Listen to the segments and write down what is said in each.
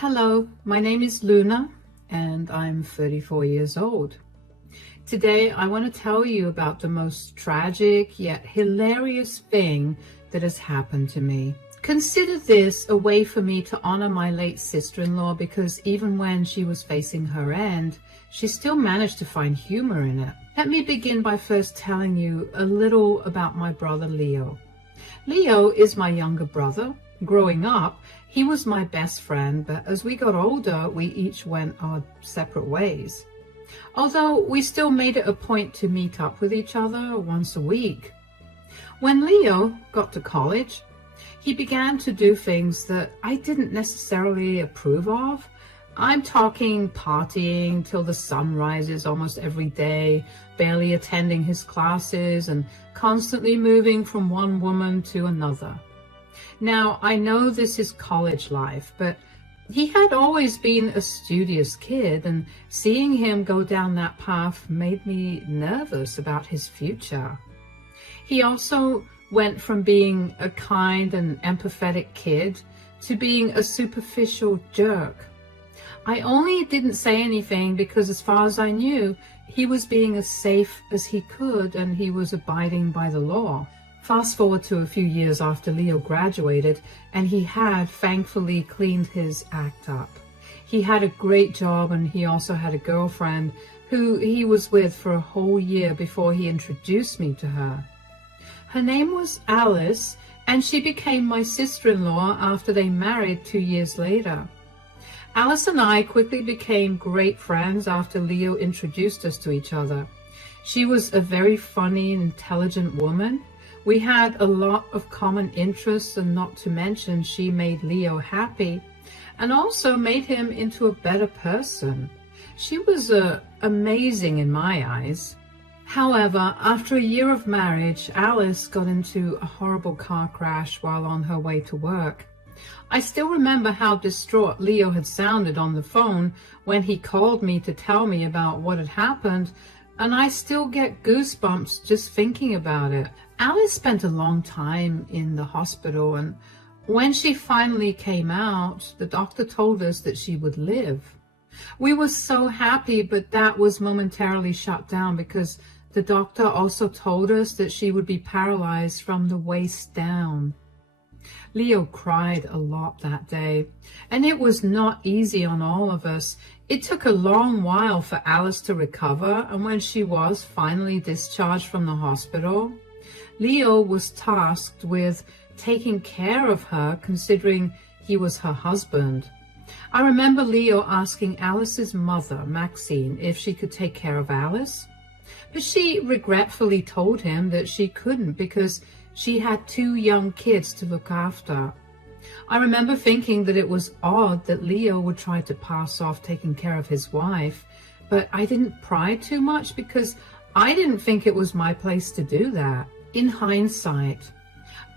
Hello, my name is Luna and I'm 34 years old. Today I want to tell you about the most tragic yet hilarious thing that has happened to me. Consider this a way for me to honor my late sister-in-law, because even when she was facing her end, she still managed to find humor in it. Let me begin by first telling you a little about my brother Leo. Leo is my younger brother. Growing up, he was my best friend, but as we got older, we each went our separate ways. Although we still made it a point to meet up with each other once a week. When Leo got to college, he began to do things that I didn't necessarily approve of. I'm talking partying till the sun rises almost every day, barely attending his classes, and constantly moving from one woman to another. Now, I know this is college life, but he had always been a studious kid, and seeing him go down that path made me nervous about his future. He also went from being a kind and empathetic kid to being a superficial jerk. I only didn't say anything because, as far as I knew, he was being as safe as he could and he was abiding by the law. Fast forward to a few years after Leo graduated, and he had thankfully cleaned his act up. He had a great job, and he also had a girlfriend who he was with for a whole year before he introduced me to her. Her name was Alice, and she became my sister-in-law after they married 2 years later. Alice and I quickly became great friends after Leo introduced us to each other. She was a very funny and intelligent woman. We had a lot of common interests, and not to mention she made Leo happy and also made him into a better person. She was amazing in my eyes. However, after a year of marriage, Alice got into a horrible car crash while on her way to work. I still remember how distraught Leo had sounded on the phone when he called me to tell me about what had happened, and I still get goosebumps just thinking about it. Alice spent a long time in the hospital, and when she finally came out, the doctor told us that she would live. We were so happy, but that was momentarily shut down because the doctor also told us that she would be paralyzed from the waist down. Leo cried a lot that day, and it was not easy on all of us. It took a long while for Alice to recover, and when she was finally discharged from the hospital, Leo was tasked with taking care of her, considering he was her husband. I remember Leo asking Alice's mother, Maxine, if she could take care of Alice, but she regretfully told him that she couldn't because she had 2 young kids to look after. I remember thinking that it was odd that Leo would try to pass off taking care of his wife, but I didn't pry too much because I didn't think it was my place to do that. In hindsight,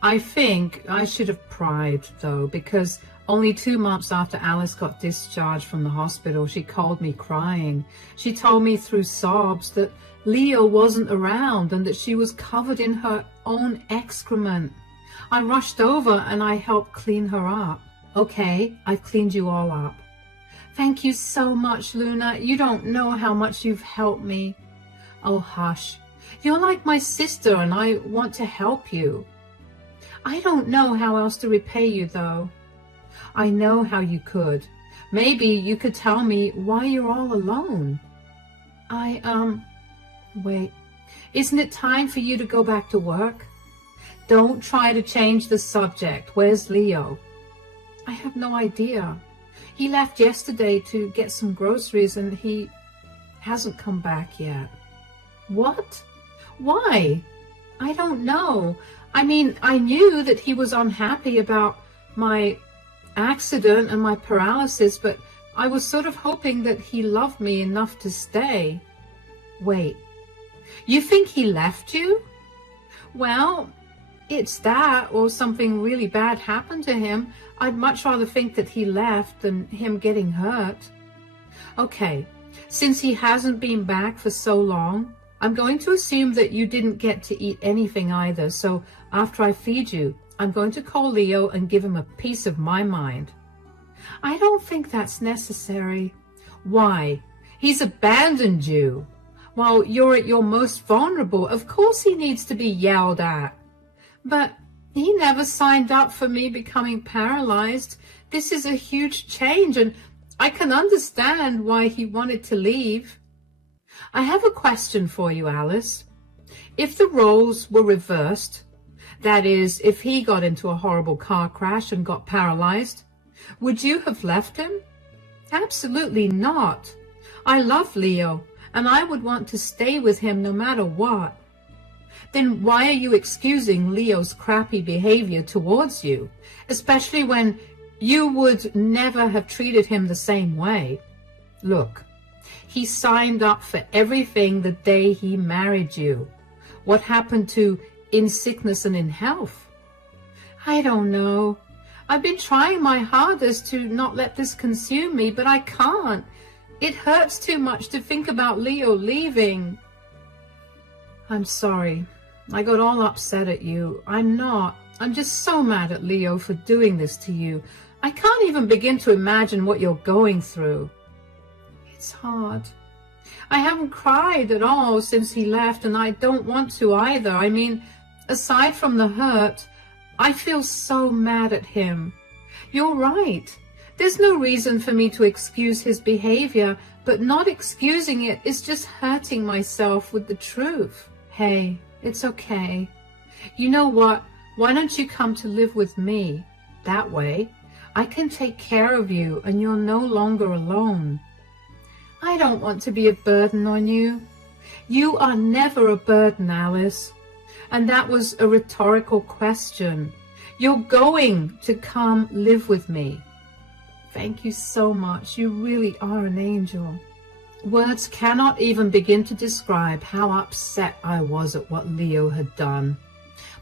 I think I should have pried though, because only 2 months after Alice got discharged from the hospital, she called me crying. She told me through sobs that Leo wasn't around and that she was covered in her own excrement. I rushed over and I helped clean her up. Okay, I've cleaned you all up. Thank you so much, Luna. You don't know how much you've helped me. Oh, hush. You're like my sister and I want to help you. I don't know how else to repay you, though. I know how you could. Maybe you could tell me why you're all alone. Wait. Isn't it time for you to go back to work? Don't try to change the subject. Where's Leo? I have no idea. He left yesterday to get some groceries and he hasn't come back yet. What? Why? I don't know. I mean, I knew that he was unhappy about my accident and my paralysis, but I was sort of hoping that he loved me enough to stay. Wait, you think he left you? Well, it's that or something really bad happened to him. I'd much rather think that he left than him getting hurt. Okay, since he hasn't been back for so long, I'm going to assume that you didn't get to eat anything either, so after I feed you, I'm going to call Leo and give him a piece of my mind. I don't think that's necessary. Why? He's abandoned you. While you're at your most vulnerable, of course he needs to be yelled at. But he never signed up for me becoming paralyzed. This is a huge change, and I can understand why he wanted to leave. I have a question for you, Alice. If the roles were reversed, that is, if he got into a horrible car crash and got paralyzed, would you have left him? Absolutely not. I love Leo, and I would want to stay with him no matter what. Then why are you excusing Leo's crappy behavior towards you, especially when you would never have treated him the same way? Look, he signed up for everything the day he married you. What happened to in sickness and in health? I don't know. I've been trying my hardest to not let this consume me, but I can't. It hurts too much to think about Leo leaving. I'm sorry. I got all upset at you. I'm not. I'm just so mad at Leo for doing this to you. I can't even begin to imagine what you're going through. It's hard. I haven't cried at all since he left, and I don't want to either. I mean, aside from the hurt, I feel so mad at him. You're right. There's no reason for me to excuse his behavior, but not excusing it is just hurting myself with the truth. Hey, it's okay. You know what? Why don't you come to live with me? That way, I can take care of you and you're no longer alone. I don't want to be a burden on you. You are never a burden, Alice. And that was a rhetorical question. You're going to come live with me. Thank you so much. You really are an angel. Words cannot even begin to describe how upset I was at what Leo had done.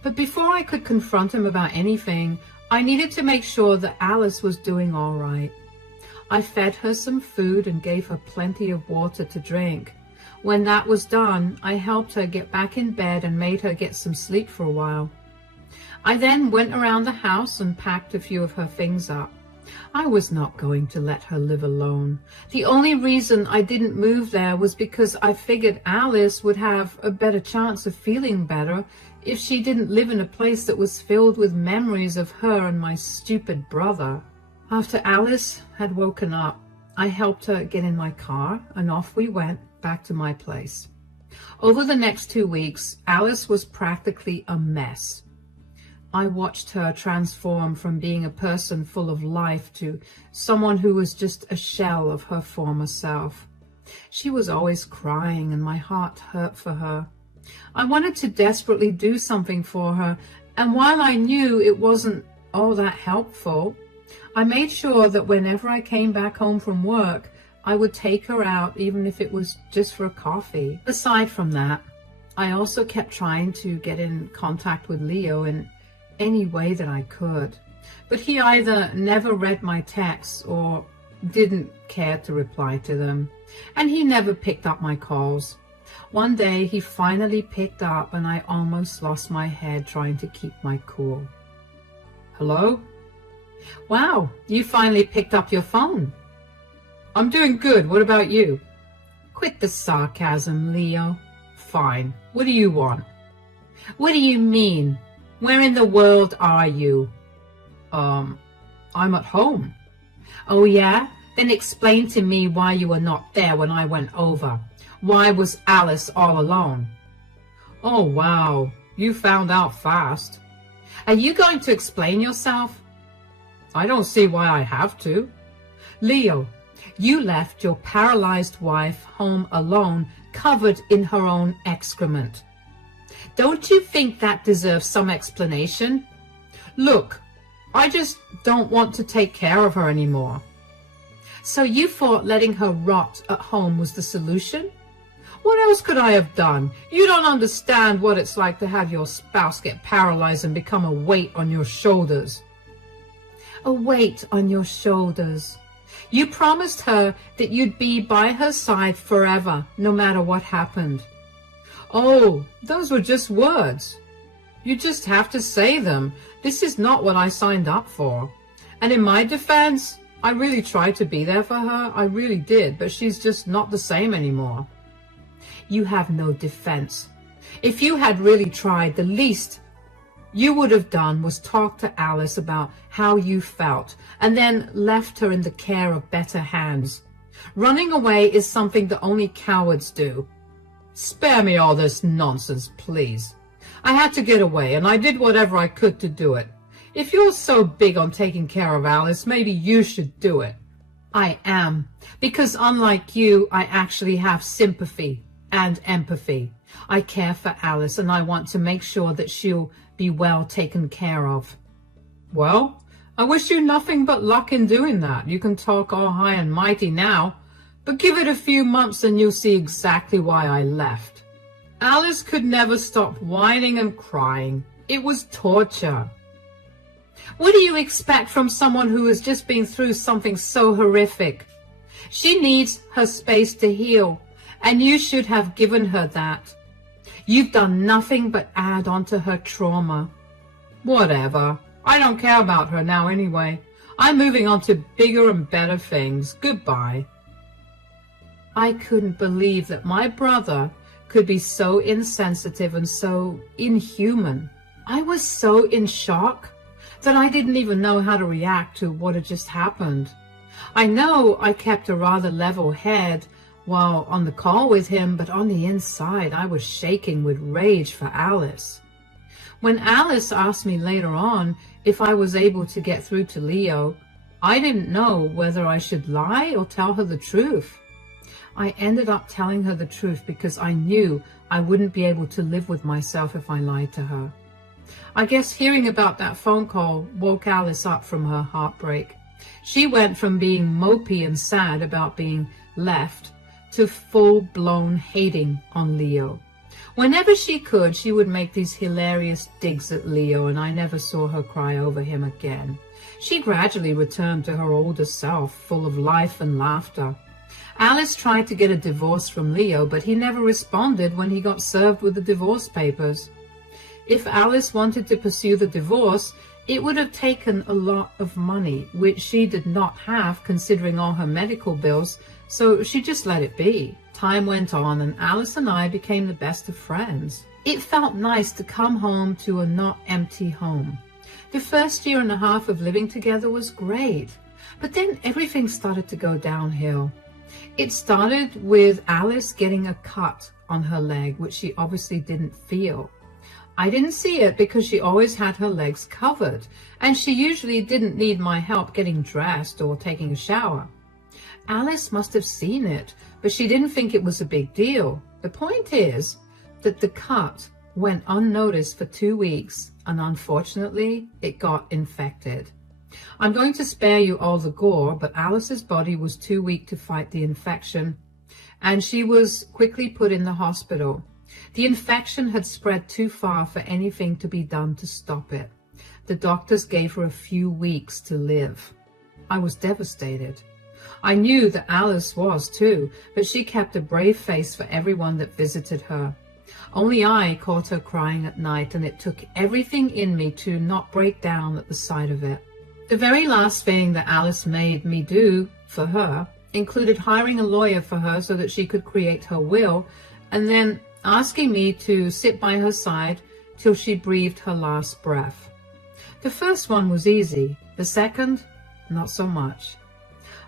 But before I could confront him about anything, I needed to make sure that Alice was doing all right. I fed her some food and gave her plenty of water to drink. When that was done, I helped her get back in bed and made her get some sleep for a while. I then went around the house and packed a few of her things up. I was not going to let her live alone. The only reason I didn't move there was because I figured Alice would have a better chance of feeling better if she didn't live in a place that was filled with memories of her and my stupid brother. After Alice had woken up, I helped her get in my car and off we went back to my place. Over the next 2 weeks, Alice was practically a mess. I watched her transform from being a person full of life to someone who was just a shell of her former self. She was always crying and my heart hurt for her. I wanted to desperately do something for her, and while I knew it wasn't all that helpful, I made sure that whenever I came back home from work, I would take her out, even if it was just for a coffee. Aside from that, I also kept trying to get in contact with Leo in any way that I could, but he either never read my texts or didn't care to reply to them, and he never picked up my calls. One day he finally picked up and I almost lost my head trying to keep my cool. Hello? Wow, you finally picked up your phone. I'm doing good. What about you? Quit the sarcasm, Leo. Fine. What do you want? What do you mean? Where in the world are you? I'm at home. Oh yeah? Then explain to me why you were not there when I went over. Why was Alice all alone? Oh wow, you found out fast. Are you going to explain yourself? I don't see why I have to. Leo, you left your paralyzed wife home alone, covered in her own excrement. Don't you think that deserves some explanation? Look, I just don't want to take care of her anymore. So you thought letting her rot at home was the solution? What else could I have done? You don't understand what it's like to have your spouse get paralyzed and become a weight on your shoulders. A weight on your shoulders. You promised her that you'd be by her side forever, no matter what happened. Oh, those were just words. You just have to say them. This is not what I signed up for. And in my defense, I really tried to be there for her. I really did, but she's just not the same anymore. You have no defense. If you had really tried, the least you would have done was talk to Alice about how you felt and then left her in the care of better hands. Running away is something that only cowards do. Spare me all this nonsense, please. I had to get away, and I did whatever I could to do it. If you're so big on taking care of Alice, maybe you should do it. I am, because unlike you, I actually have sympathy and empathy. I care for Alice, and I want to make sure that she'll be well taken care of. Well, I wish you nothing but luck in doing that. You can talk all high and mighty now, but give it a few months and you'll see exactly why I left. Alice could never stop whining and crying. It was torture. What do you expect from someone who has just been through something so horrific? She needs her space to heal, and you should have given her that. You've done nothing but add on to her trauma. Whatever. I don't care about her now anyway. I'm moving on to bigger and better things. Goodbye. I couldn't believe that my brother could be so insensitive and so inhuman. I was so in shock that I didn't even know how to react to what had just happened. I know I kept a rather level head while on the call with him, but on the inside I was shaking with rage for Alice. When Alice asked me later on if I was able to get through to Leo, I didn't know whether I should lie or tell her the truth. I ended up telling her the truth because I knew I wouldn't be able to live with myself if I lied to her. I guess hearing about that phone call woke Alice up from her heartbreak. She went from being mopey and sad about being left to full-blown hating on Leo. Whenever she could, she would make these hilarious digs at Leo, and I never saw her cry over him again. She gradually returned to her older self, full of life and laughter. Alice tried to get a divorce from Leo, but he never responded when he got served with the divorce papers. If Alice wanted to pursue the divorce, it would have taken a lot of money, which she did not have considering all her medical bills, so she just let it be. Time went on, and Alice and I became the best of friends. It felt nice to come home to a not empty home. The first year and a half of living together was great, but then everything started to go downhill. It started with Alice getting a cut on her leg, which she obviously didn't feel. I didn't see it because she always had her legs covered, and she usually didn't need my help getting dressed or taking a shower. Alice must have seen it, but she didn't think it was a big deal. The point is that the cut went unnoticed for 2 weeks, and unfortunately, it got infected. I'm going to spare you all the gore, but Alice's body was too weak to fight the infection, and she was quickly put in the hospital. The infection had spread too far for anything to be done to stop it. The doctors gave her a few weeks to live. I was devastated. I knew that Alice was too, but she kept a brave face for everyone that visited her. Only I caught her crying at night, and it took everything in me to not break down at the sight of it. The very last thing that Alice made me do for her included hiring a lawyer for her so that she could create her will, and then asking me to sit by her side till she breathed her last breath. The first one was easy. The second, not so much.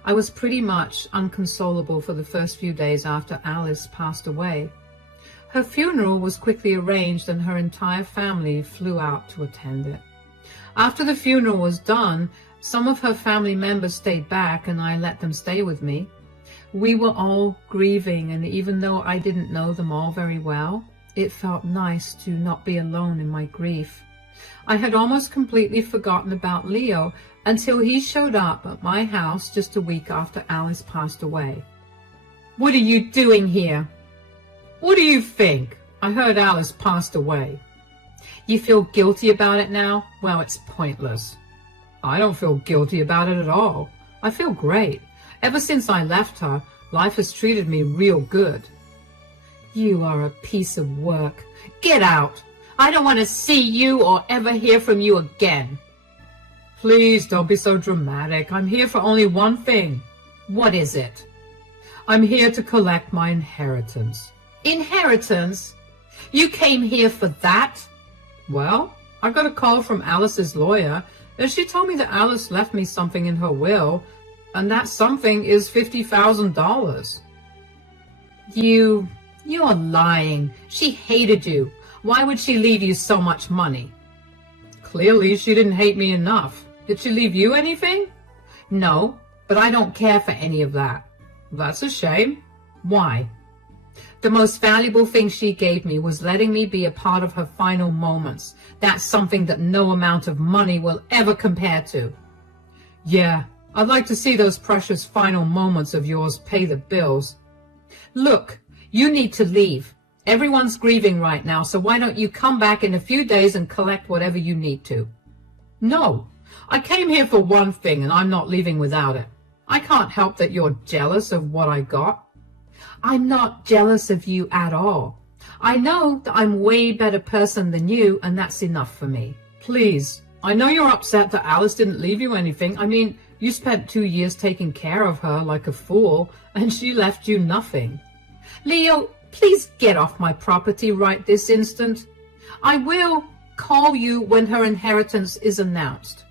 I was pretty much inconsolable for the first few days after Alice passed away. Her funeral was quickly arranged, and her entire family flew out to attend it. After the funeral was done, some of her family members stayed back, and I let them stay with me. We were all grieving, and even though I didn't know them all very well, it felt nice to not be alone in my grief. I had almost completely forgotten about Leo until he showed up at my house just a week after Alice passed away. "What are you doing here? What do you think? I heard Alice passed away." "You feel guilty about it now? Well, it's pointless." "I don't feel guilty about it at all. I feel great. Ever since I left her, life has treated me real good." "You are a piece of work. Get out. I don't want to see you or ever hear from you again." Please don't be so dramatic. I'm here for only one thing. What is it? I'm here to collect my inheritance. Inheritance? You came here for that? Well, I got a call from Alice's lawyer, and she told me that Alice left me something in her will, and that something is $50,000. You're lying. She hated you. Why would she leave you so much money? Clearly, she didn't hate me enough. Did she leave you anything? No, but I don't care for any of that. That's a shame. Why? The most valuable thing she gave me was letting me be a part of her final moments. That's something that no amount of money will ever compare to. Yeah, I'd like to see those precious final moments of yours pay the bills. Look, you need to leave. Everyone's grieving right now, so why don't you come back in a few days and collect whatever you need to? No, I came here for one thing, and I'm not leaving without it. I can't help that you're jealous of what I got. I'm not jealous of you at all. I know that I'm a way better person than you, and that's enough for me. Please, I know you're upset that Alice didn't leave you anything. I mean, you spent 2 years taking care of her like a fool, and she left you nothing. Leo, please get off my property right this instant. I will call you when her inheritance is announced.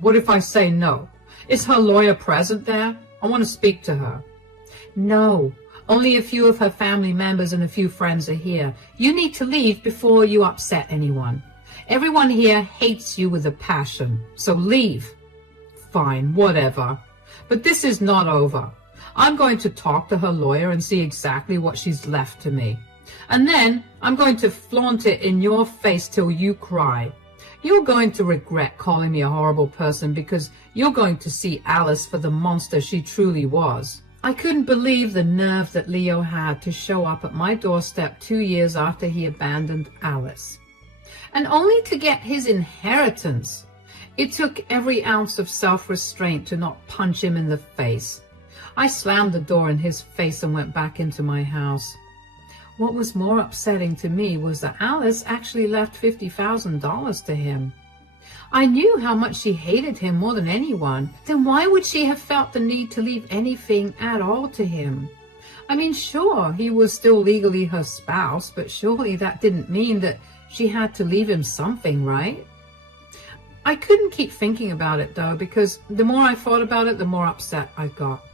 What if I say no? Is her lawyer present there? I want to speak to her. No, only a few of her family members and a few friends are here. You need to leave before you upset anyone. Everyone here hates you with a passion, so leave. Fine, whatever. But this is not over. I'm going to talk to her lawyer and see exactly what she's left to me. And then I'm going to flaunt it in your face till you cry. You're going to regret calling me a horrible person because you're going to see Alice for the monster she truly was. I couldn't believe the nerve that Leo had to show up at my doorstep 2 years after he abandoned Alice. And only to get his inheritance. It took every ounce of self-restraint to not punch him in the face. I slammed the door in his face and went back into my house. What was more upsetting to me was that Alice actually left $50,000 to him. I knew how much she hated him more than anyone. Then why would she have felt the need to leave anything at all to him? I mean, sure, he was still legally her spouse, but surely that didn't mean that she had to leave him something, right? I couldn't keep thinking about it, though, because the more I thought about it, the more upset I got.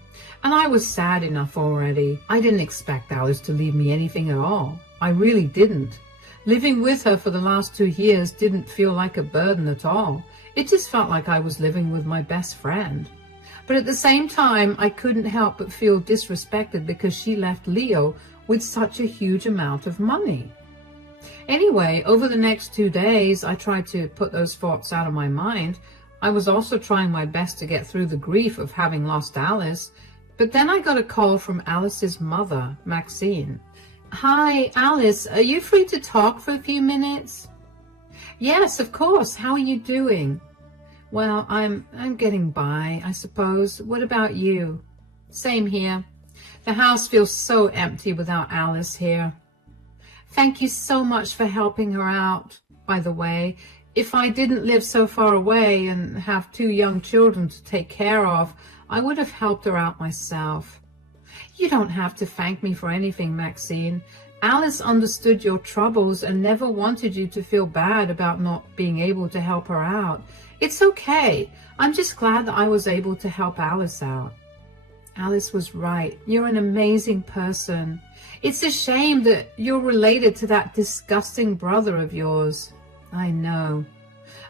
And I was sad enough already. I didn't expect Alice to leave me anything at all. I really didn't. Living with her for the last 2 years didn't feel like a burden at all. It just felt like I was living with my best friend. But at the same time, I couldn't help but feel disrespected because she left Leo with such a huge amount of money. Anyway, over the next 2 days, I tried to put those thoughts out of my mind. I was also trying my best to get through the grief of having lost Alice. But then I got a call from Alice's mother, Maxine. Hi, Alice, are you free to talk for a few minutes? Yes, of course. How are you doing? Well, I'm getting by, I suppose. What about you? Same here. The house feels so empty without Alice here. Thank you so much for helping her out. By the way, if I didn't live so far away and have 2 young children to take care of, I would have helped her out myself. You don't have to thank me for anything, Maxine. Alice understood your troubles and never wanted you to feel bad about not being able to help her out. It's okay. I'm just glad that I was able to help Alice out. Alice was right. You're an amazing person. It's a shame that you're related to that disgusting brother of yours. I know.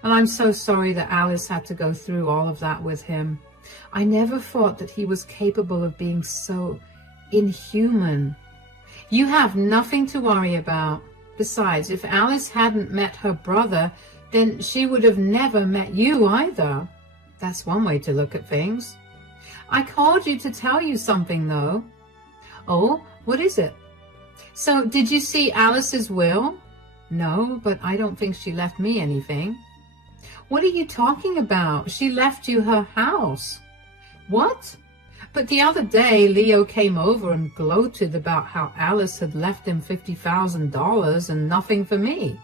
And I'm so sorry that Alice had to go through all of that with him. I never thought that he was capable of being so inhuman. You have nothing to worry about. Besides, if Alice hadn't met her brother, then she would have never met you either. That's one way to look at things. I called you to tell you something, though. Oh, what is it? So, did you see Alice's will? No, but I don't think she left me anything. What are you talking about? She left you her house. What? But the other day, Leo came over and gloated about how Alice had left him $50,000 and nothing for me.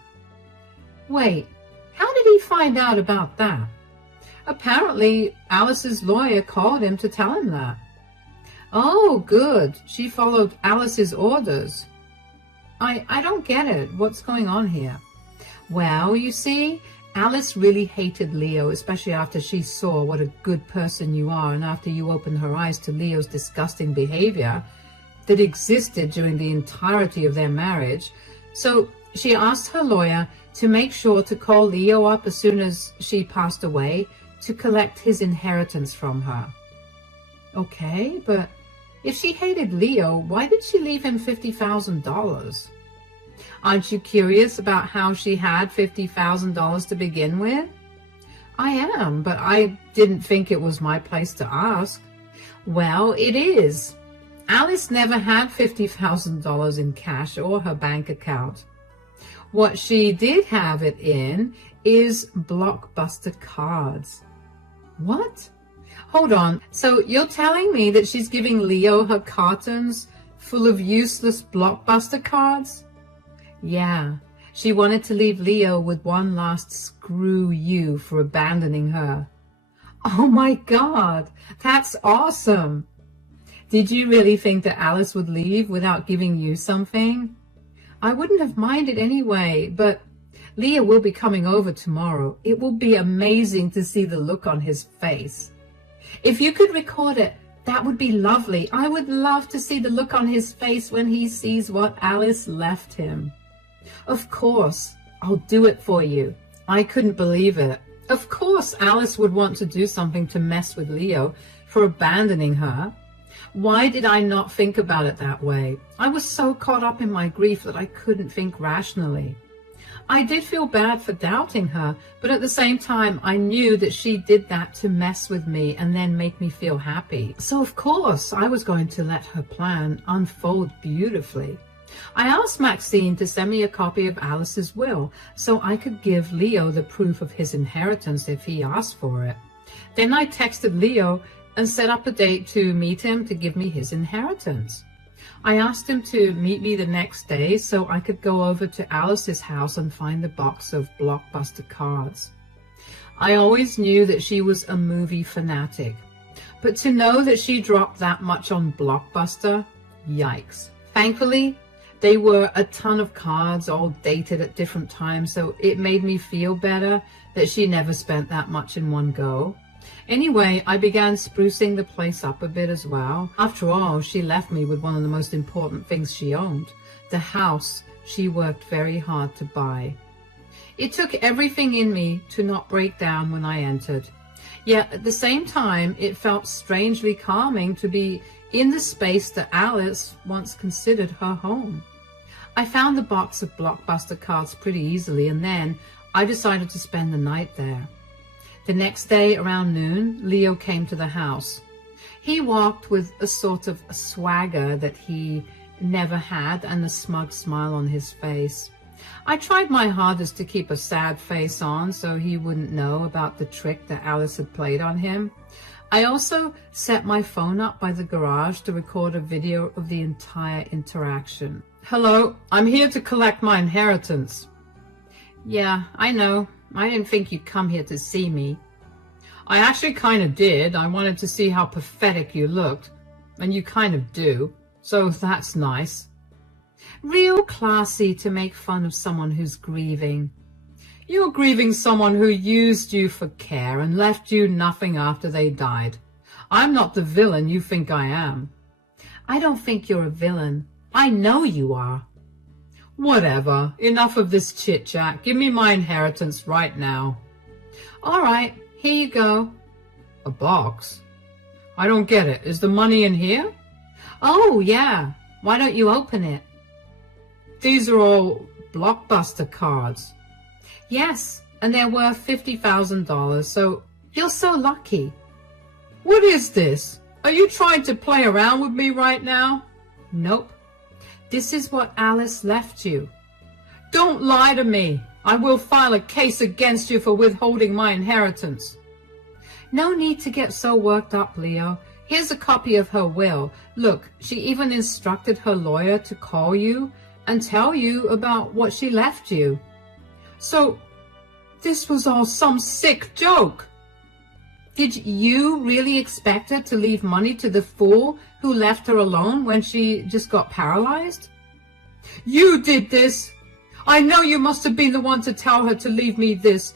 Wait, how did he find out about that? Apparently, Alice's lawyer called him to tell him that. Oh, good. She followed Alice's orders. I don't get it. What's going on here? Well, you see, Alice really hated Leo, especially after she saw what a good person you are and after you opened her eyes to Leo's disgusting behavior that existed during the entirety of their marriage. So she asked her lawyer to make sure to call Leo up as soon as she passed away to collect his inheritance from her. Okay, but if she hated Leo, why did she leave him $50,000? Aren't you curious about how she had $50,000 to begin with? I am, but I didn't think it was my place to ask. Well, it is. Alice never had $50,000 in cash or her bank account. What she did have it in is Blockbuster cards. What? Hold on. So you're telling me that she's giving Leo her cartons full of useless Blockbuster cards? Yeah, she wanted to leave Leo with one last screw you for abandoning her. Oh my God, that's awesome. Did you really think that Alice would leave without giving you something? I wouldn't have minded anyway, but Leo will be coming over tomorrow. It will be amazing to see the look on his face. If you could record it, that would be lovely. I would love to see the look on his face when he sees what Alice left him. Of course, I'll do it for you. I couldn't believe it. Of course, Alice would want to do something to mess with Leo for abandoning her. Why did I not think about it that way? I was so caught up in my grief that I couldn't think rationally. I did feel bad for doubting her, but at the same time, I knew that she did that to mess with me and then make me feel happy. So of course, I was going to let her plan unfold beautifully. I asked Maxine to send me a copy of Alice's will so I could give Leo the proof of his inheritance if he asked for it. Then I texted Leo and set up a date to meet him to give me his inheritance. I asked him to meet me the next day so I could go over to Alice's house and find the box of Blockbuster cards. I always knew that she was a movie fanatic, but to know that she dropped that much on Blockbuster, yikes. Thankfully, they were a ton of cards all dated at different times, so it made me feel better that she never spent that much in one go. Anyway, I began sprucing the place up a bit as well. After all, she left me with one of the most important things she owned, the house she worked very hard to buy. It took everything in me to not break down when I entered. Yet at the same time, it felt strangely calming to be in the space that Alice once considered her home. I found the box of Blockbuster cards pretty easily, and then I decided to spend the night there. The next day around noon, Leo came to the house. He walked with a sort of a swagger that he never had and a smug smile on his face. I tried my hardest to keep a sad face on so he wouldn't know about the trick that Alice had played on him. I also set my phone up by the garage to record a video of the entire interaction. Hello, I'm here to collect my inheritance. Yeah, I know. I didn't think you'd come here to see me. I actually kind of did. I wanted to see how pathetic you looked. And you kind of do. So that's nice. Real classy to make fun of someone who's grieving. You're grieving someone who used you for care and left you nothing after they died. I'm not the villain you think I am. I don't think you're a villain. I know you are. Whatever. Enough of this chit-chat. Give me my inheritance right now. All right. Here you go. A box? I don't get it. Is the money in here? Oh, yeah. Why don't you open it? These are all Blockbuster cards. Yes, and they're worth $50,000, so you're so lucky. What is this? Are you trying to play around with me right now? Nope. This is what Alice left you. Don't lie to me. I will file a case against you for withholding my inheritance. No need to get so worked up, Leo. Here's a copy of her will. Look, she even instructed her lawyer to call you and tell you about what she left you. So, this was all some sick joke. Did you really expect her to leave money to the fool who left her alone when she just got paralyzed? You did this! I know you must have been the one to tell her to leave me this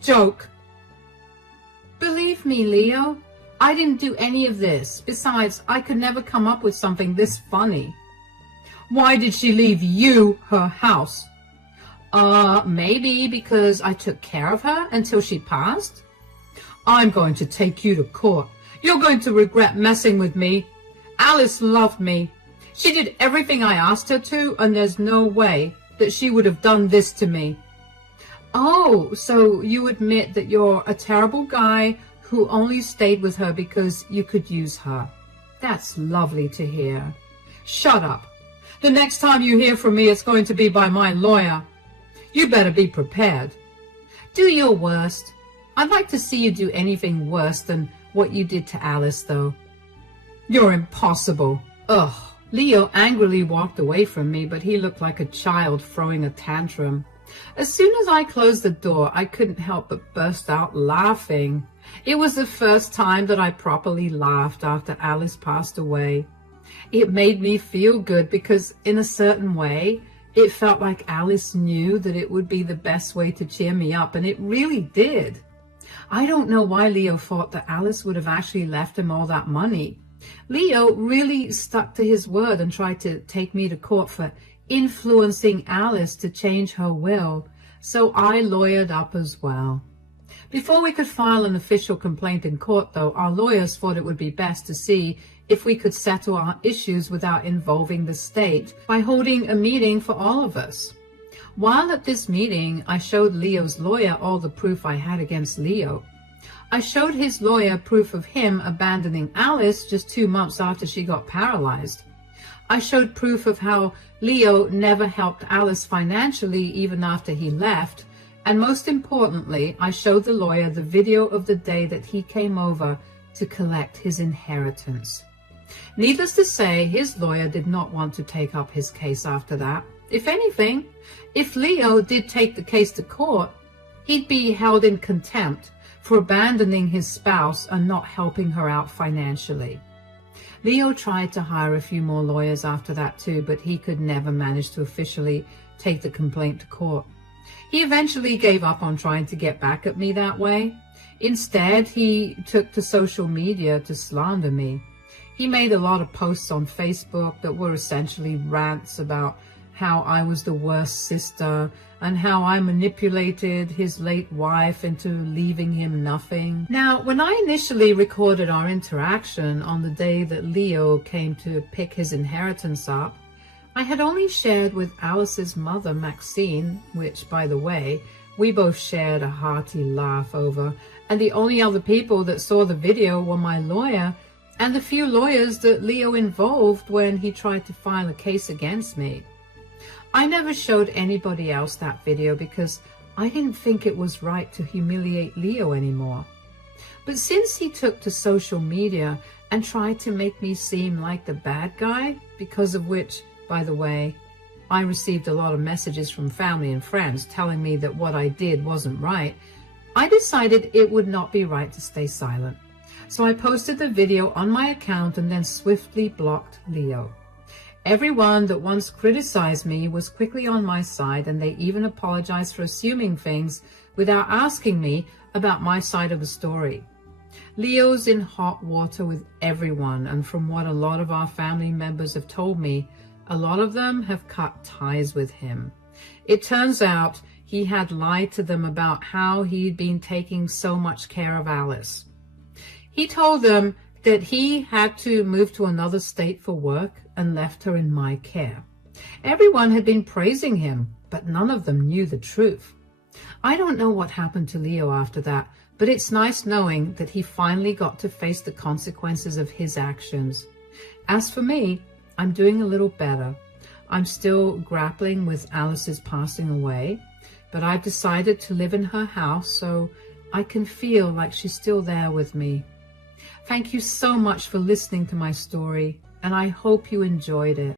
joke. Believe me, Leo, I didn't do any of this. Besides, I could never come up with something this funny. Why did she leave you her house? Maybe because I took care of her until she passed. I'm going to take you to court. You're going to regret messing with me. Alice loved me. She did everything I asked her to, and there's no way that she would have done this to me. Oh, so you admit that you're a terrible guy who only stayed with her because you could use her. That's lovely to hear. Shut up. The next time you hear from me, it's going to be by my lawyer. You better be prepared. Do your worst. I'd like to see you do anything worse than what you did to Alice, though. You're impossible. Ugh. Leo angrily walked away from me, but he looked like a child throwing a tantrum. As soon as I closed the door, I couldn't help but burst out laughing. It was the first time that I properly laughed after Alice passed away. It made me feel good because, in a certain way, it felt like Alice knew that it would be the best way to cheer me up, and it really did. I don't know why Leo thought that Alice would have actually left him all that money. Leo really stuck to his word and tried to take me to court for influencing Alice to change her will, so I lawyered up as well. Before we could file an official complaint in court, though, our lawyers thought it would be best to see if we could settle our issues without involving the state by holding a meeting for all of us. While at this meeting, I showed Leo's lawyer all the proof I had against Leo. I showed his lawyer proof of him abandoning Alice just 2 months after she got paralyzed. I showed proof of how Leo never helped Alice financially even after he left. And most importantly, I showed the lawyer the video of the day that he came over to collect his inheritance. Needless to say, his lawyer did not want to take up his case after that. If anything, if Leo did take the case to court, he'd be held in contempt for abandoning his spouse and not helping her out financially. Leo tried to hire a few more lawyers after that too, but he could never manage to officially take the complaint to court. He eventually gave up on trying to get back at me that way. Instead, he took to social media to slander me. He made a lot of posts on Facebook that were essentially rants about how I was the worst sister and how I manipulated his late wife into leaving him nothing. Now, when I initially recorded our interaction on the day that Leo came to pick his inheritance up, I had only shared with Alice's mother, Maxine, which, by the way, we both shared a hearty laugh over, and the only other people that saw the video were my lawyer and the few lawyers that Leo involved when he tried to file a case against me. I never showed anybody else that video because I didn't think it was right to humiliate Leo anymore. But since he took to social media and tried to make me seem like the bad guy, because of which, by the way, I received a lot of messages from family and friends telling me that what I did wasn't right, I decided it would not be right to stay silent. So I posted the video on my account and then swiftly blocked Leo. Everyone that once criticized me was quickly on my side, and they even apologized for assuming things without asking me about my side of the story. Leo's in hot water with everyone, and from what a lot of our family members have told me, a lot of them have cut ties with him. It turns out he had lied to them about how he'd been taking so much care of Alice. He told them that he had to move to another state for work and left her in my care. Everyone had been praising him, but none of them knew the truth. I don't know what happened to Leo after that, but it's nice knowing that he finally got to face the consequences of his actions. As for me, I'm doing a little better. I'm still grappling with Alice's passing away, but I've decided to live in her house so I can feel like she's still there with me. Thank you so much for listening to my story, and I hope you enjoyed it.